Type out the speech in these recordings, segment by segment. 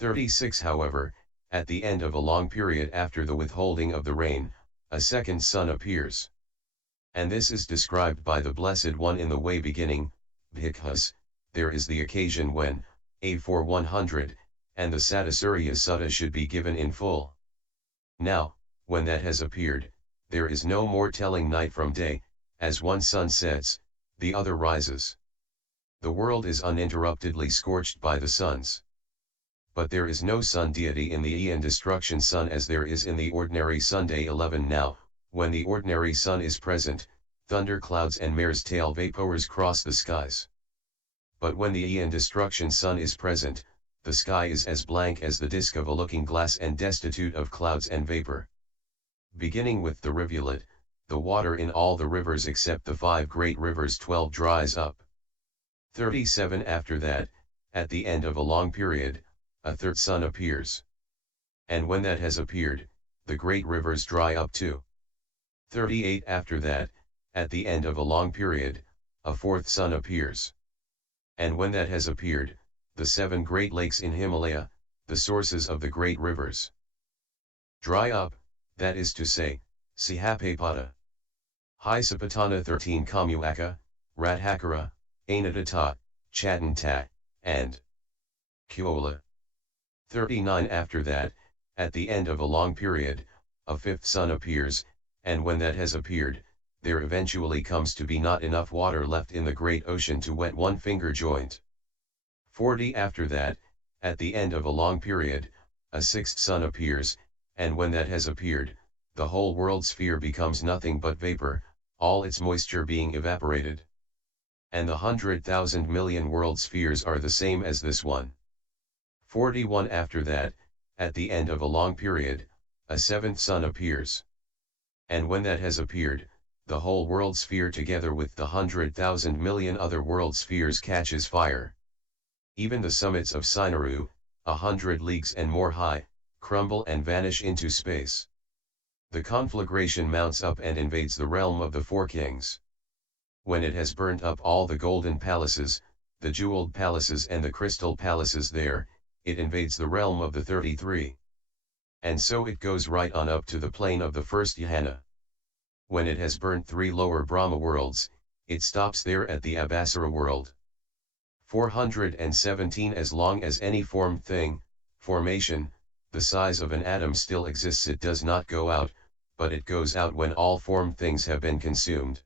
36 However, at the end of a long period after the withholding of the rain, a second sun appears. And this is described by the Blessed One in the way beginning, Bhikkhus, there is the occasion when, A4 100, and the Satisuriya Sutta should be given in full. Now, when that has appeared, there is no more telling night from day, as one sun sets, the other rises. The world is uninterruptedly scorched by the suns. But there is no sun deity in the Aeon destruction sun as there is in the ordinary sun. Day 11 Now, when the ordinary sun is present, thunderclouds and mare's tail vapors cross the skies. But when the Aeon destruction sun is present, the sky is as blank as the disk of a looking glass and destitute of clouds and vapor. Beginning with the rivulet, the water in all the rivers except the 5 great rivers 12 dries up. 37 After that, at the end of a long period, a third sun appears. And when that has appeared, the great rivers dry up too. 38 After that, at the end of a long period, a fourth sun appears. And when that has appeared, the 7 great lakes in Himalaya, the sources of the great rivers, dry up, that is to say, Sihapapada, Hisapatana 13 Kamuaka, Radhakara, Ainadata, Chatanta, and Kuola. 39 After that, at the end of a long period, a fifth sun appears, and when that has appeared, there eventually comes to be not enough water left in the great ocean to wet one finger joint. 40 After that, at the end of a long period, a sixth sun appears, and when that has appeared, the whole world sphere becomes nothing but vapor, all its moisture being evaporated. And the 100,000 million world spheres are the same as this one. 41 After that, at the end of a long period, a seventh sun appears. And when that has appeared, the whole world sphere together with the 100,000 million other world spheres catches fire. Even the summits of Sinaru, 100 leagues and more high, crumble and vanish into space. The conflagration mounts up and invades the realm of the 4 kings. When it has burnt up all the golden palaces, the jeweled palaces and the crystal palaces there, it invades the realm of the 33. And so it goes right on up to the plane of the first Yahana. When it has burnt 3 lower Brahma worlds, it stops there at the Abhasara world. 417 As long as any formed thing, formation, the size of an atom still exists, it does not go out, but it goes out when all formed things have been consumed.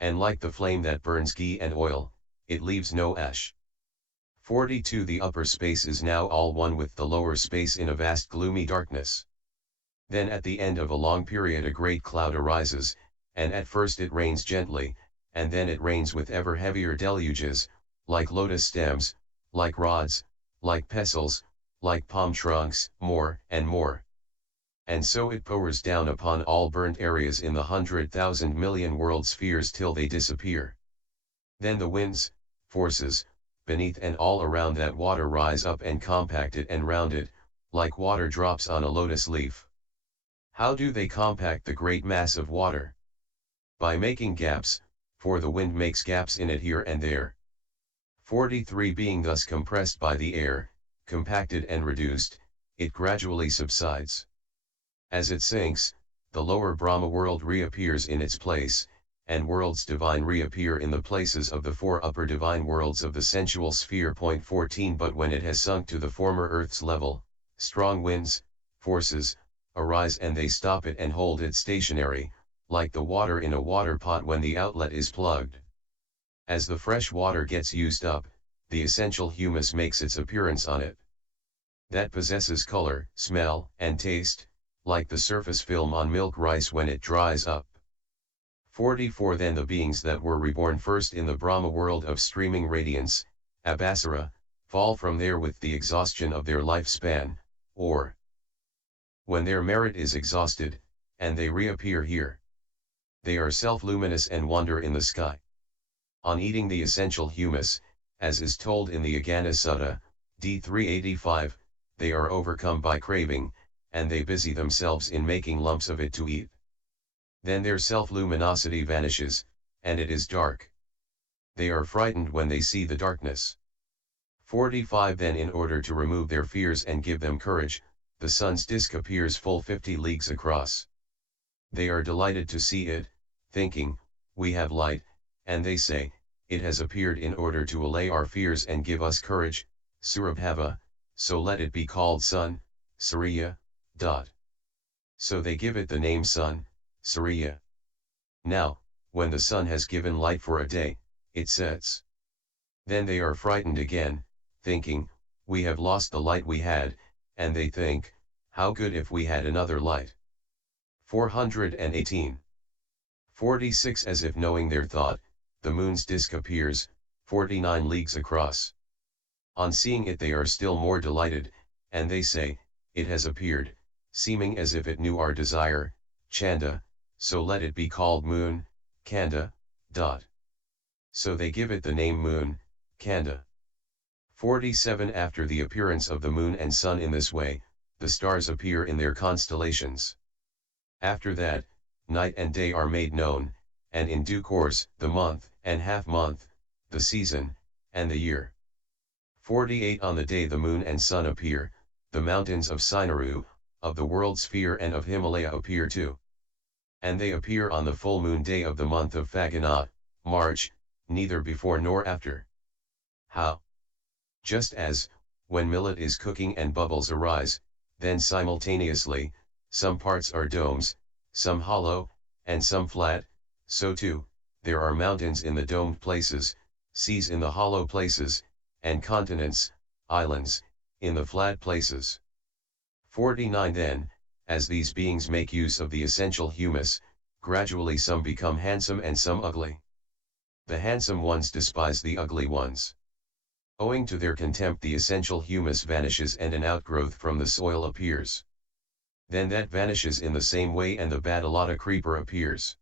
And like the flame that burns ghee and oil, it leaves no ash. 42 The upper space is now all one with the lower space in a vast gloomy darkness. Then at the end of a long period a great cloud arises, and at first it rains gently, and then it rains with ever heavier deluges, like lotus stems, like rods, like pestles, like palm trunks, more and more. And so it pours down upon all burnt areas in the 100,000 million world spheres till they disappear. Then the winds, forces, beneath and all around that water rise up and compact it and round it, like water drops on a lotus leaf. How do they compact the great mass of water? By making gaps, for the wind makes gaps in it here and there. 43 Being thus compressed by the air, compacted and reduced, it gradually subsides. As it sinks, the lower Brahma world reappears in its place, and worlds divine reappear in the places of the 4 upper divine worlds of the sensual sphere. 14 But when it has sunk to the former earth's level, strong winds, forces, arise and they stop it and hold it stationary, like the water in a water pot when the outlet is plugged. As the fresh water gets used up, the essential humus makes its appearance on it. That possesses color, smell, and taste, like the surface film on milk rice when it dries up. 44 Then the beings that were reborn first in the Brahma world of streaming radiance, Abhasara, fall from there with the exhaustion of their lifespan, or when their merit is exhausted, and they reappear here. They are self-luminous and wander in the sky. On eating the essential humus, as is told in the Agana Sutta, D 385, they are overcome by craving, and they busy themselves in making lumps of it to eat. Then their self-luminosity vanishes, and it is dark. They are frightened when they see the darkness. 45 Then in order to remove their fears and give them courage, the sun's disk appears full 50 leagues across. They are delighted to see it, thinking, we have light, and they say, it has appeared in order to allay our fears and give us courage, Surabhava, so let it be called sun, Surya. So they give it the name sun, Surya. Now, when the sun has given light for a day, it sets. Then they are frightened again, thinking, we have lost the light we had, and they think, how good if we had another light. 418. 46 As if knowing their thought, the moon's disk appears, 49 leagues across. On seeing it they are still more delighted, and they say, it has appeared, seeming as if it knew our desire, Chanda, so let it be called moon, Kanda. So they give it the name moon, Kanda. 47 After the appearance of the moon and sun in this way, the stars appear in their constellations. After that, night and day are made known, and in due course, the month, and half-month, the season, and the year. 48 On the day the moon and sun appear, the mountains of Sinaru, of the world sphere and of Himalaya appear too. And they appear on the full moon day of the month of Phagunat, March, neither before nor after. How? Just as, when millet is cooking and bubbles arise, then simultaneously, some parts are domes, some hollow, and some flat, so too, there are mountains in the domed places, seas in the hollow places, and continents, islands, in the flat places. 49 Then, as these beings make use of the essential humus, gradually some become handsome and some ugly. The handsome ones despise the ugly ones. Owing to their contempt the essential humus vanishes and an outgrowth from the soil appears. Then that vanishes in the same way and the Bhadantácariya creeper appears.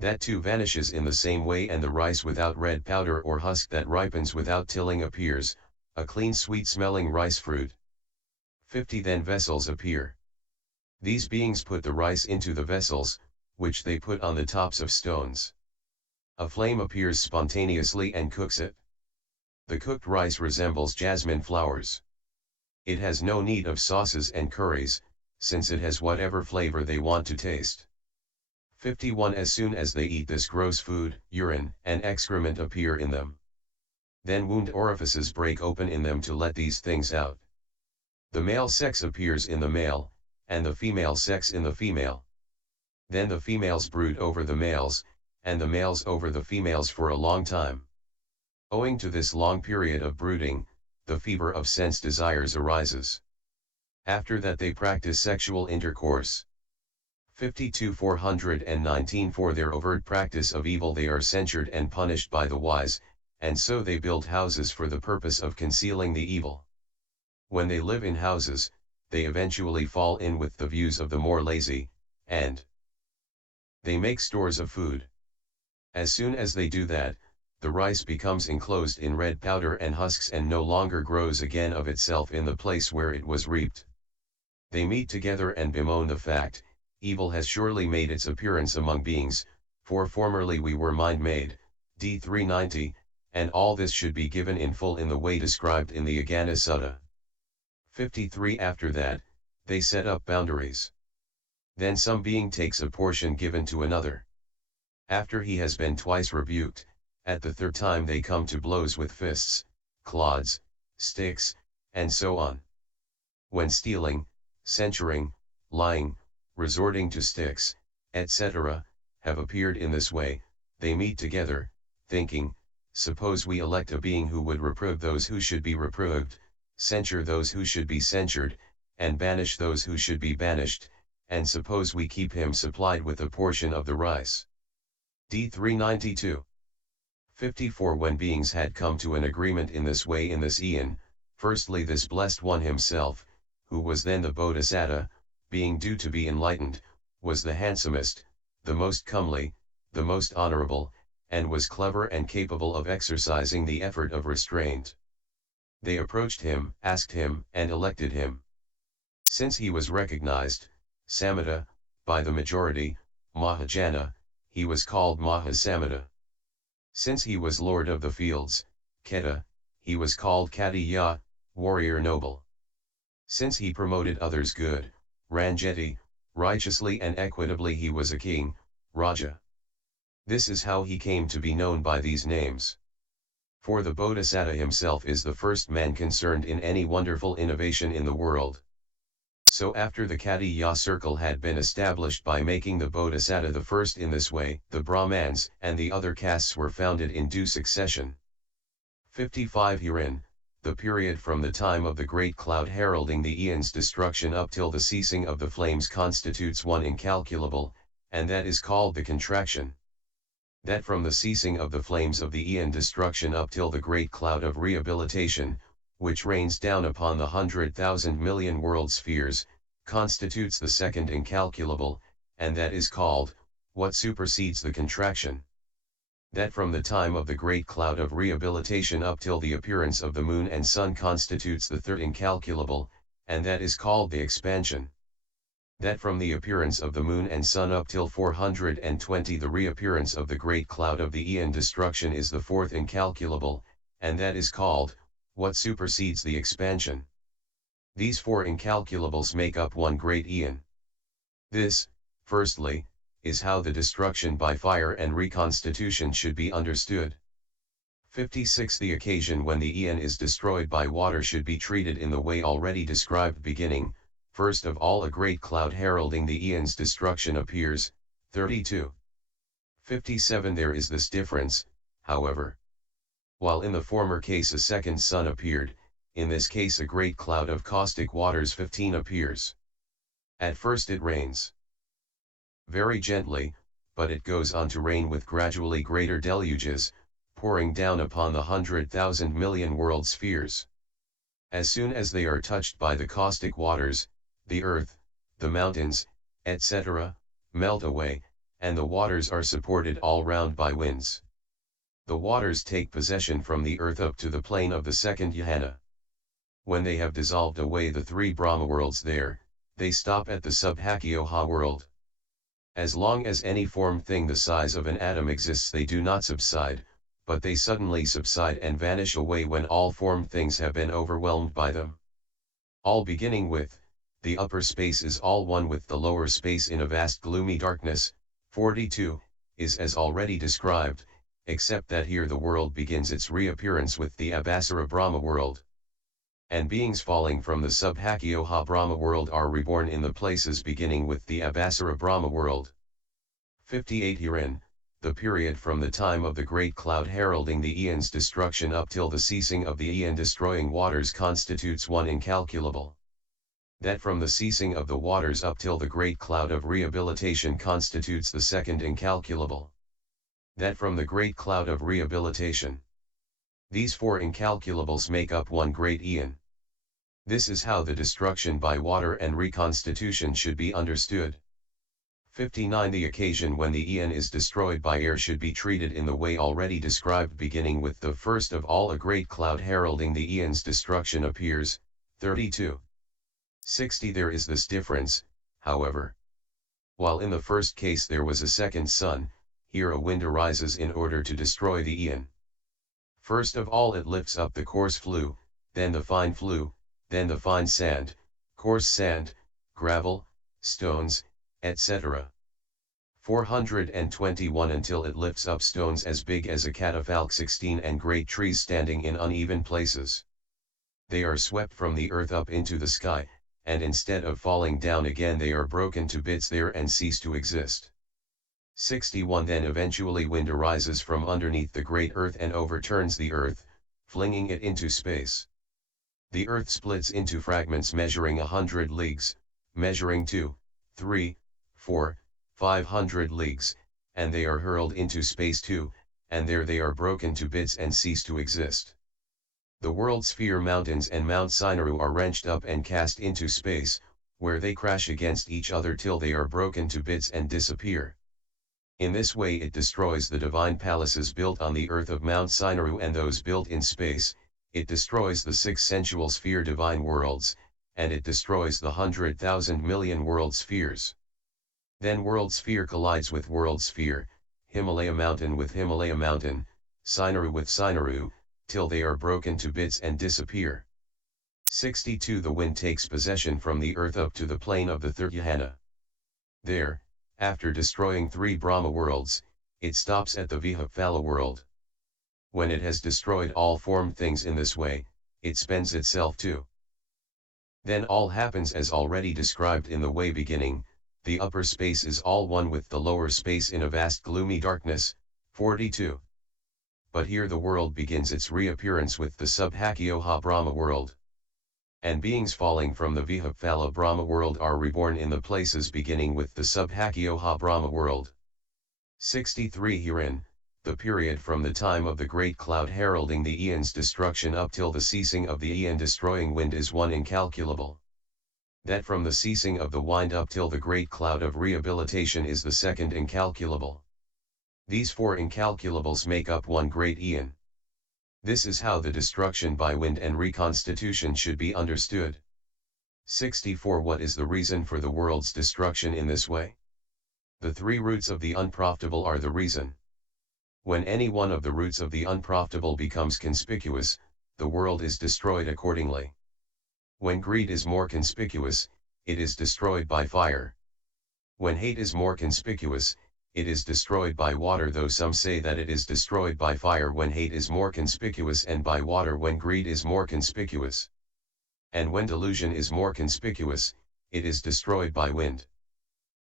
That too vanishes in the same way and the rice without red powder or husk that ripens without tilling appears, a clean sweet-smelling rice fruit. 50 Then vessels appear. These beings put the rice into the vessels, which they put on the tops of stones. A flame appears spontaneously and cooks it. The cooked rice resembles jasmine flowers. It has no need of sauces and curries, since it has whatever flavor they want to taste. 51 As soon as they eat this gross food, urine and excrement appear in them. Then wound orifices break open in them to let these things out. The male sex appears in the male, and the female sex in the female. Then the females brood over the males, and the males over the females for a long time. Owing to this long period of brooding, the fever of sense desires arises. After that they practice sexual intercourse. 52 419 For their overt practice of evil they are censured and punished by the wise, and so they build houses for the purpose of concealing the evil. When they live in houses, they eventually fall in with the views of the more lazy, and they make stores of food. As soon as they do that, the rice becomes enclosed in red powder and husks and no longer grows again of itself in the place where it was reaped. They meet together and bemoan the fact, evil has surely made its appearance among beings, for formerly we were mind-made, D 390, and all this should be given in full in the way described in the Agana Sutta. 53 After that, they set up boundaries. Then some being takes a portion given to another. After he has been twice rebuked, at the third time they come to blows with fists, clods, sticks, and so on. When stealing, censuring, lying, resorting to sticks, etc., have appeared in this way, they meet together, thinking, suppose we elect a being who would reprove those who should be reproved, censure those who should be censured, and banish those who should be banished, and suppose we keep him supplied with a portion of the rice. D 392. 54 When beings had come to an agreement in this way in this eon, firstly this blessed one himself, who was then the Bodhisattva, being due to be enlightened, was the handsomest, the most comely, the most honorable, and was clever and capable of exercising the effort of restraint. They approached him, asked him, and elected him. Since he was recognized, Sammata, by the majority, Mahajana, he was called Mahasammata. Since he was lord of the fields, Keta, he was called Katiya, warrior noble. Since he promoted others good, Ranjeti, righteously and equitably he was a king, Raja. This is how he came to be known by these names. For the Bodhisattva himself is the first man concerned in any wonderful innovation in the world. So after the Katiya circle had been established by making the Bodhisattva the first in this way, the Brahmans and the other castes were founded in due succession. 55 Herein, the period from the time of the great cloud heralding the aeon's destruction up till the ceasing of the flames constitutes one incalculable, and that is called the contraction. That from the ceasing of the flames of the aeon destruction up till the great cloud of rehabilitation, which rains down upon the 100,000 million world spheres, constitutes the second incalculable, and that is called, what supersedes the contraction. That from the time of the great cloud of rehabilitation up till the appearance of the moon and sun constitutes the third incalculable, and that is called the expansion. That from the appearance of the moon and sun up till 420 the reappearance of the great cloud of the aeon destruction is the fourth incalculable, and that is called, what supersedes the expansion. These four incalculables make up one great aeon. This, firstly, is how the destruction by fire and reconstitution should be understood. 56 The occasion when the aeon is destroyed by water should be treated in the way already described beginning, first of all a great cloud heralding the aeon's destruction appears, 32. 57 There is this difference, however. While in the former case a second sun appeared, in this case a great cloud of caustic waters 15 appears. At first it rains very gently, but it goes on to rain with gradually greater deluges, pouring down upon the 100,000 million world spheres. As soon as they are touched by the caustic waters, the earth, the mountains, etc., melt away, and the waters are supported all round by winds. The waters take possession from the earth up to the plane of the second Yahana. When they have dissolved away the three Brahma worlds there, they stop at the Subhakyoha world. As long as any formed thing the size of an atom exists they do not subside, but they suddenly subside and vanish away when all formed things have been overwhelmed by them. All beginning with, the upper space is all one with the lower space in a vast gloomy darkness, 42, is as already described, except that here the world begins its reappearance with the Abhasara Brahma world. And beings falling from the Subhakyoha Brahma world are reborn in the places beginning with the Abhasara Brahma world. 58 Herein, the period from the time of the great cloud heralding the aeon's destruction up till the ceasing of the aeon destroying waters constitutes one incalculable. That from the ceasing of the waters up till the great cloud of rehabilitation constitutes the second incalculable. That from the great cloud of rehabilitation. These four incalculables make up one great aeon. This is how the destruction by water and reconstitution should be understood. 59 The occasion when the aeon is destroyed by air should be treated in the way already described beginning with the first of all a great cloud heralding the aeon's destruction appears, 32. 60 There is this difference, however. While in the first case there was a second sun, here a wind arises in order to destroy the aeon. First of all it lifts up the coarse flue, then the fine flue, then the fine sand, coarse sand, gravel, stones, etc. 421 until it lifts up stones as big as a catafalque 16 and great trees standing in uneven places. They are swept from the earth up into the sky, and instead of falling down again they are broken to bits there and cease to exist. 61 Then eventually wind arises from underneath the great earth and overturns the earth, flinging it into space. The earth splits into fragments measuring 100 leagues, measuring 2, 3, 4, 500 leagues, and they are hurled into space too, and there they are broken to bits and cease to exist. The world sphere mountains and Mount Sinai are wrenched up and cast into space, where they crash against each other till they are broken to bits and disappear. In this way it destroys the divine palaces built on the earth of Mount Sinai and those built in space, it destroys the six sensual sphere divine worlds, and it destroys the 100,000 million world spheres. Then world sphere collides with world sphere, Himalaya mountain with Himalaya mountain, Sinai with Sinai, till they are broken to bits and disappear. 62. The wind takes possession from the earth up to the plane of the third jhana. There, after destroying 3 Brahma worlds, it stops at the Vihaphala world. When it has destroyed all formed things in this way, it spends itself too. Then all happens as already described in the way beginning, the upper space is all one with the lower space in a vast gloomy darkness. 42. But here the world begins its reappearance with the Subhakyoha Brahma world. And beings falling from the Vihaphala Brahma world are reborn in the places beginning with the Subhakyoha Brahma world. 63. Herein, the period from the time of the great cloud heralding the aeon's destruction up till the ceasing of the aeon destroying wind is one incalculable. That from the ceasing of the wind up till the great cloud of rehabilitation is the second incalculable. These 4 incalculables make up one great aeon. This is how the destruction by wind and reconstitution should be understood. 64. What is the reason for the world's destruction in this way? The 3 roots of the unprofitable are the reason. When any one of the roots of the unprofitable becomes conspicuous, the world is destroyed accordingly. When greed is more conspicuous, it is destroyed by fire. When hate is more conspicuous, it is destroyed by water, though some say that it is destroyed by fire when hate is more conspicuous and by water when greed is more conspicuous. And when delusion is more conspicuous, it is destroyed by wind.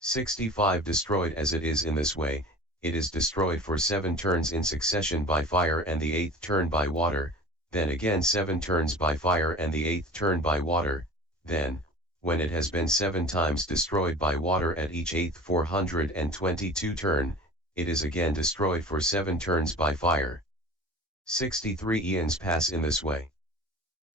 65. Destroyed as it is in this way, it is destroyed for 7 turns in succession by fire and the 8th turn by water, then again 7 turns by fire and the 8th turn by water, then, when it has been 7 times destroyed by water at each 8th 422 turn, it is again destroyed for 7 turns by fire. 63. Eons pass in this way.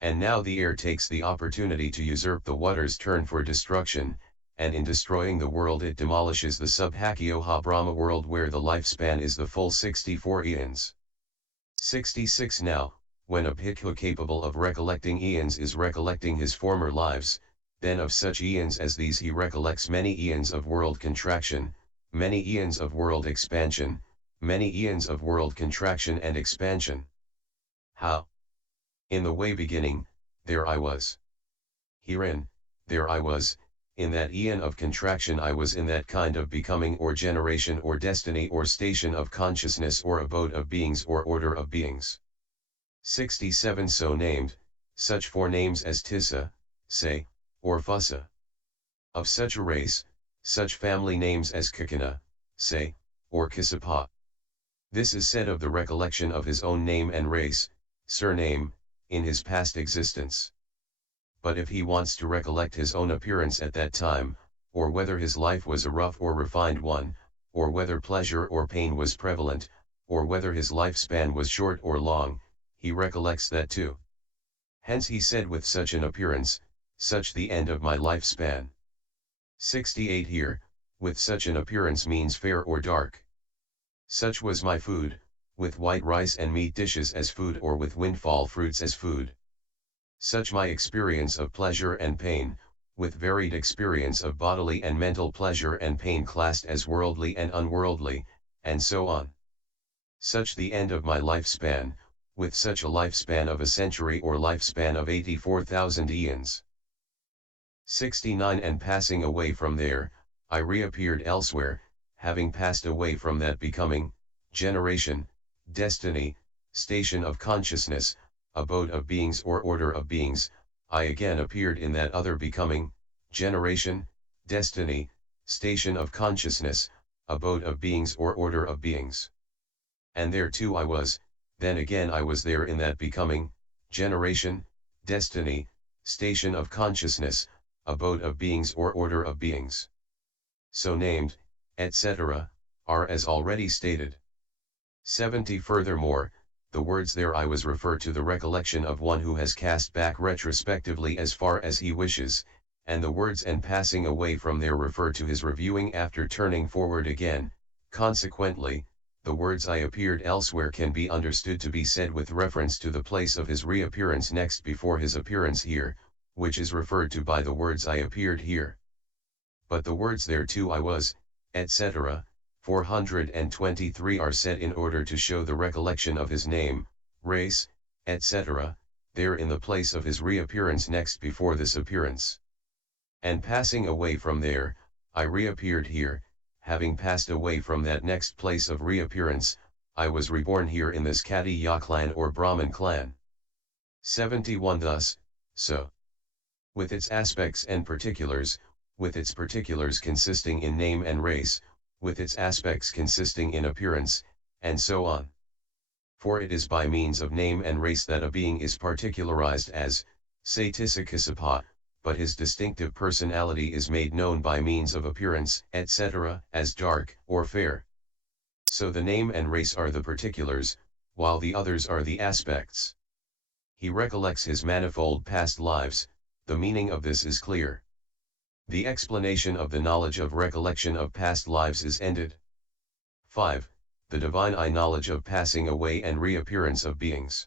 And now the air takes the opportunity to usurp the water's turn for destruction, and in destroying the world it demolishes the Subhakyoha Brahma world where the lifespan is the full 64 eons. 66. Now, when a bhikkhu capable of recollecting eons is recollecting his former lives, then of such eons as these he recollects many eons of world contraction, many eons of world expansion, many eons of world contraction and expansion. How? In the way beginning, there I was. Herein, there I was, in that eon of contraction I was in that kind of becoming or generation or destiny or station of consciousness or abode of beings or order of beings. 67. So named, such 4 names as Tissa, Se, or Fussa. Of such a race, such family names as Kakana, Se, or Kisapa. This is said of the recollection of his own name and race, surname, in his past existence. But if he wants to recollect his own appearance at that time, or whether his life was a rough or refined one, or whether pleasure or pain was prevalent, or whether his lifespan was short or long, he recollects that too. Hence he said with such an appearance, such the end of my lifespan. 68. Here, with such an appearance means fair or dark. Such was my food, with white rice and meat dishes as food or with windfall fruits as food. Such my experience of pleasure and pain, with varied experience of bodily and mental pleasure and pain classed as worldly and unworldly, and so on. Such the end of my lifespan, with such a lifespan of a century or lifespan of 84,000 eons. 69. And passing away from there, I reappeared elsewhere, having passed away from that becoming, generation, destiny, station of consciousness, abode of beings or order of beings, I again appeared in that other becoming, generation, destiny, station of consciousness, abode of beings or order of beings. And there too I was, then again I was there in that becoming, generation, destiny, station of consciousness, abode of beings or order of beings. So named, etc., are as already stated. 70. Furthermore, the words there I was refer to the recollection of one who has cast back retrospectively as far as he wishes, and the words and passing away from there refer to his reviewing after turning forward again. Consequently, the words I appeared elsewhere can be understood to be said with reference to the place of his reappearance next before his appearance here, which is referred to by the words I appeared here. But the words there too I was, etc., 423 are said in order to show the recollection of his name, race, etc., there in the place of his reappearance next before this appearance. And passing away from there, I reappeared here, having passed away from that next place of reappearance, I was reborn here in this Katiya clan or Brahmin clan. 71 Thus, so. With its aspects and particulars, with its particulars consisting in name and race, with its aspects consisting in appearance, and so on. For it is by means of name and race that a being is particularized as, say Tisakasapa, but his distinctive personality is made known by means of appearance, etc., as dark or fair. So the name and race are the particulars, while the others are the aspects. He recollects his manifold past lives, the meaning of this is clear. The explanation of the knowledge of recollection of past lives is ended. 5. The divine eye knowledge of passing away and reappearance of beings.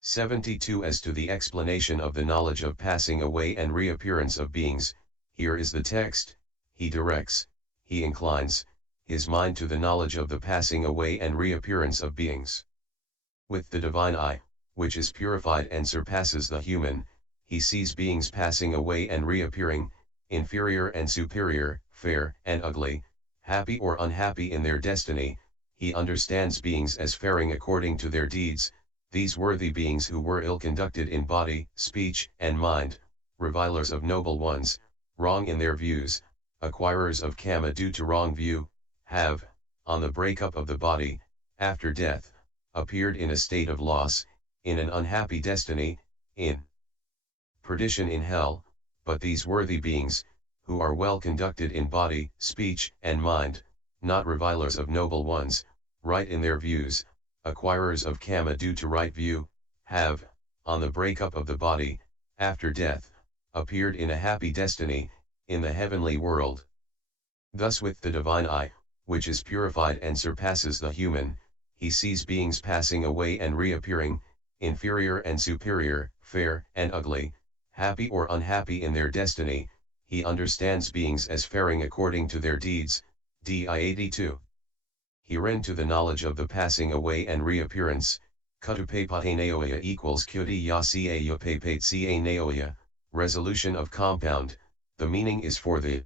72 As to the explanation of the knowledge of passing away and reappearance of beings, here is the text: he directs, he inclines, his mind to the knowledge of the passing away and reappearance of beings. With the divine eye, which is purified and surpasses the human, he sees beings passing away and reappearing, inferior and superior, fair and ugly, happy or unhappy in their destiny. He understands beings as faring according to their deeds, these worthy beings who were ill-conducted in body, speech, and mind, revilers of noble ones, wrong in their views, acquirers of kama due to wrong view, have, on the breakup of the body, after death, appeared in a state of loss, in an unhappy destiny, in perdition in hell, but these worthy beings, who are well conducted in body, speech, and mind, not revilers of noble ones, right in their views, acquirers of kama due to right view, have, on the breakup of the body, after death, appeared in a happy destiny, in the heavenly world. Thus with the divine eye, which is purified and surpasses the human, he sees beings passing away and reappearing, inferior and superior, fair and ugly, happy or unhappy in their destiny. He understands beings as faring according to their deeds. Di 82. He ren to the knowledge of the passing away and reappearance. Kutupapate naoya equals kuti yasiya yopapate ca naoya, resolution of compound. The meaning is for the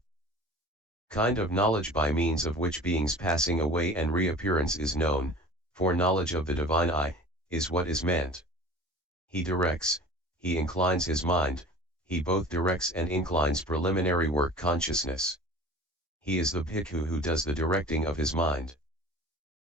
kind of knowledge by means of which beings passing away and reappearance is known, for knowledge of the divine eye, is what is meant. He directs, he inclines his mind, he both directs and inclines preliminary work consciousness. He is the bhikkhu who does the directing of his mind.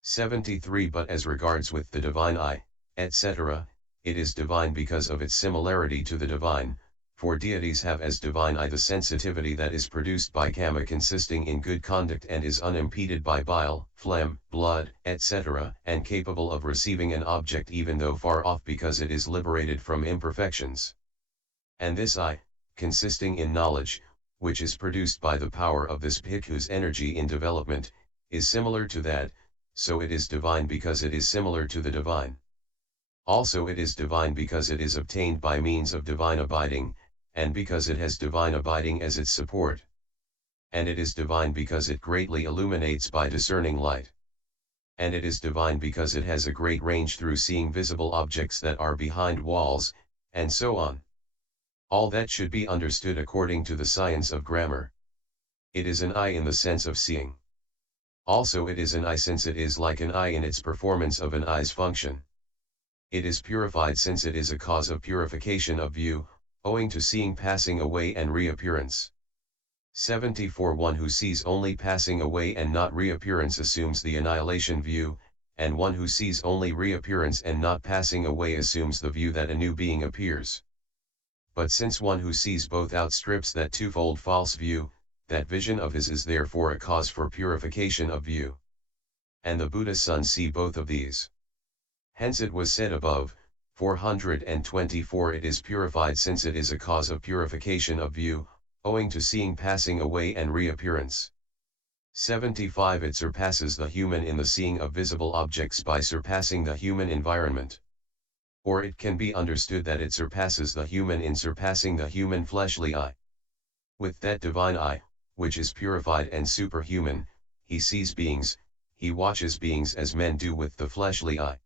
73 But as regards with the divine eye, etc., it is divine because of its similarity to the divine, for deities have as divine eye the sensitivity that is produced by kama consisting in good conduct and is unimpeded by bile, phlegm, blood, etc., and capable of receiving an object even though far off because it is liberated from imperfections. And this eye, consisting in knowledge, which is produced by the power of this bhikkhu's energy in development, is similar to that, so it is divine because it is similar to the divine. Also it is divine because it is obtained by means of divine abiding, and because it has divine abiding as its support. And it is divine because it greatly illuminates by discerning light. And it is divine because it has a great range through seeing visible objects that are behind walls, and so on. All that should be understood according to the science of grammar. It is an eye in the sense of seeing. Also it is an eye since it is like an eye in its performance of an eye's function. It is purified since it is a cause of purification of view, owing to seeing passing away and reappearance. 74 One who sees only passing away and not reappearance assumes the annihilation view, and one who sees only reappearance and not passing away assumes the view that a new being appears. But since one who sees both outstrips that twofold false view, that vision of his is therefore a cause for purification of view. And the Buddha's son see both of these. Hence it was said above, 424 it is purified since it is a cause of purification of view, owing to seeing passing away and reappearance. 75 It surpasses the human in the seeing of visible objects by surpassing the human environment. Or it can be understood that it surpasses the human in surpassing the human fleshly eye. With that divine eye, which is purified and superhuman, he sees beings, he watches beings as men do with the fleshly eye.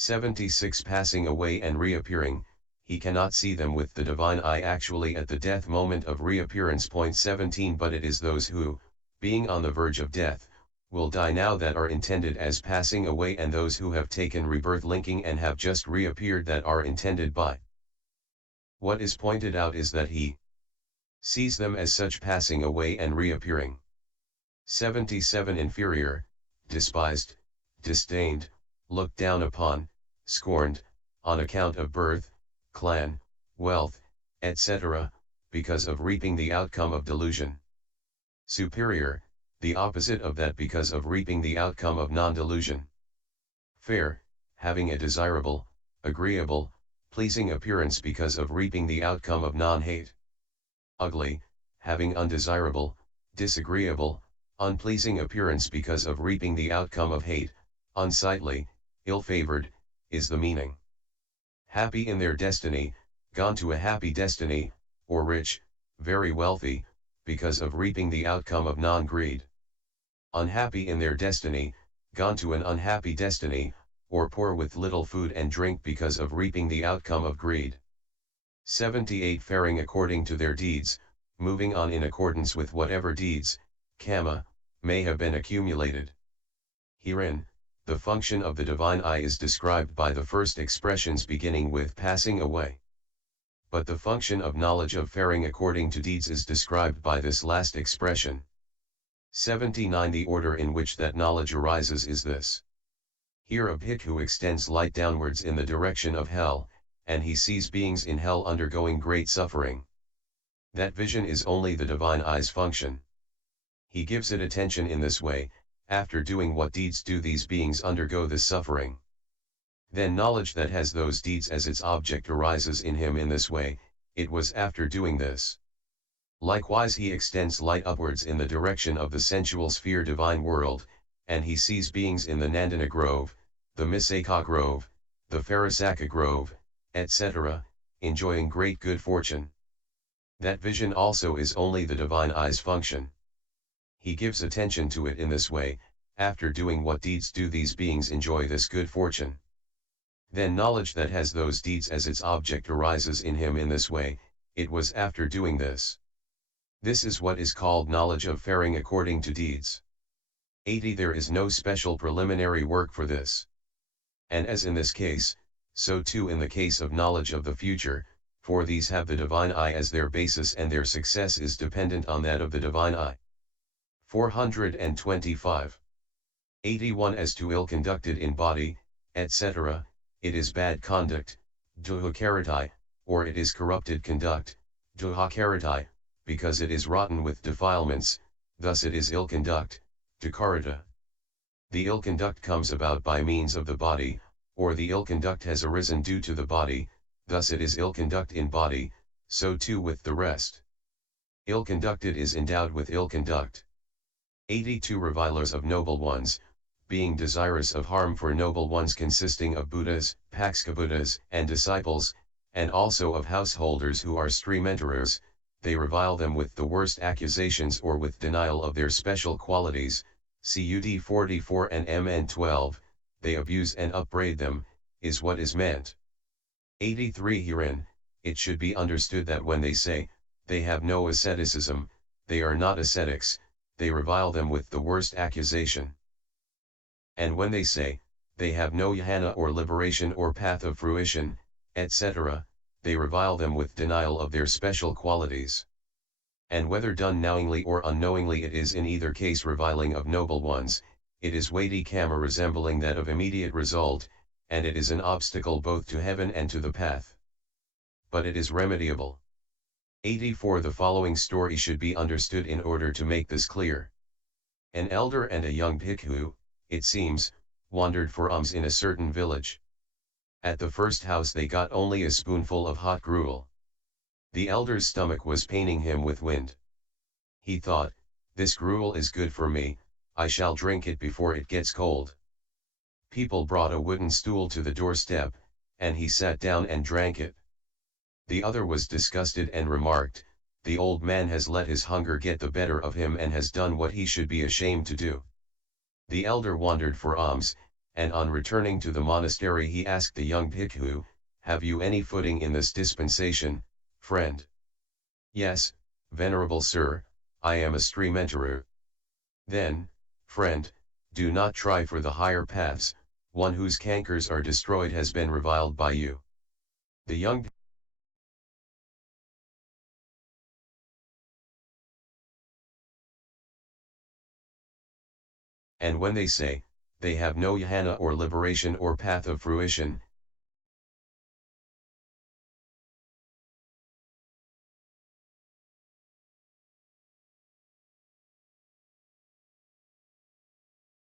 76 Passing away and reappearing, he cannot see them with the divine eye actually at the death moment of reappearance. 17 But it is those who, being on the verge of death, will die now that are intended as passing away, and those who have taken rebirth linking and have just reappeared that are intended by. What is pointed out is that he sees them as such passing away and reappearing. 77 Inferior, despised, disdained, looked down upon, scorned, on account of birth, clan, wealth, etc., because of reaping the outcome of delusion. Superior, the opposite of that, because of reaping the outcome of non-delusion. Fair, having a desirable, agreeable, pleasing appearance because of reaping the outcome of non-hate. Ugly, having undesirable, disagreeable, unpleasing appearance because of reaping the outcome of hate. Unsightly, ill-favored, is the meaning. Happy in their destiny, gone to a happy destiny, or rich, very wealthy, because of reaping the outcome of non-greed. Unhappy in their destiny, gone to an unhappy destiny, or poor with little food and drink because of reaping the outcome of greed. 78 Faring according to their deeds, moving on in accordance with whatever deeds, karma, may have been accumulated. Herein, the function of the divine eye is described by the first expressions beginning with passing away. But the function of knowledge of faring according to deeds is described by this last expression. 79 The order in which that knowledge arises is this. Here a bhikkhu extends light downwards in the direction of hell, and he sees beings in hell undergoing great suffering. That vision is only the divine eye's function. He gives it attention in this way. After doing what deeds do these beings undergo this suffering? Then knowledge that has those deeds as its object arises in him in this way. It was after doing this. Likewise he extends light upwards in the direction of the sensual sphere divine world, and he sees beings in the Nandana grove, the Misaka grove, the Pharasaka grove, etc., enjoying great good fortune. That vision also is only the divine eye's function. He gives attention to it in this way. After doing what deeds do these beings enjoy this good fortune? Then knowledge that has those deeds as its object arises in him in this way. It was after doing this. This is what is called knowledge of faring according to deeds. 80 There is no special preliminary work for this. And as in this case, so too in the case of knowledge of the future, for these have the divine eye as their basis and their success is dependent on that of the divine eye. 425. 81 As to ill conducted in body, etc., it is bad conduct, duhakaritai, or it is corrupted conduct, duhakaritai, because it is rotten with defilements, thus it is ill conduct, dukarita. The ill conduct comes about by means of the body, or the ill conduct has arisen due to the body, thus it is ill conduct in body, so too with the rest. Ill conducted is endowed with ill conduct. 82 Revilers of noble ones, being desirous of harm for noble ones consisting of Buddhas, Pakskabuddhas, and disciples, and also of householders who are stream-enterers, they revile them with the worst accusations or with denial of their special qualities. Cud 44 and Mn 12, they abuse and upbraid them, is what is meant. 83 Herein, it should be understood that when they say, they have no asceticism, they are not ascetics, they revile them with the worst accusation. And when they say, they have no jhana or liberation or path of fruition, etc., they revile them with denial of their special qualities. And whether done knowingly or unknowingly, it is in either case reviling of noble ones. It is weighty karma resembling that of immediate result, and it is an obstacle both to heaven and to the path. But it is remediable. 84 The following story should be understood in order to make this clear. An elder and a young bhikkhu, it seems, wandered for alms in a certain village. At the first house they got only a spoonful of hot gruel. The elder's stomach was paining him with wind. He thought, this gruel is good for me, I shall drink it before it gets cold. People brought a wooden stool to the doorstep, and he sat down and drank it. The other was disgusted and remarked, the old man has let his hunger get the better of him and has done what he should be ashamed to do. The elder wandered for alms, and on returning to the monastery he asked the young bhikkhu, "Have you any footing in this dispensation, friend?" "Yes, venerable sir, I am a streamentaru." "Then, friend, do not try for the higher paths, one whose cankers are destroyed has been reviled by you." The young and when they say, they have no jhana or liberation or path of fruition,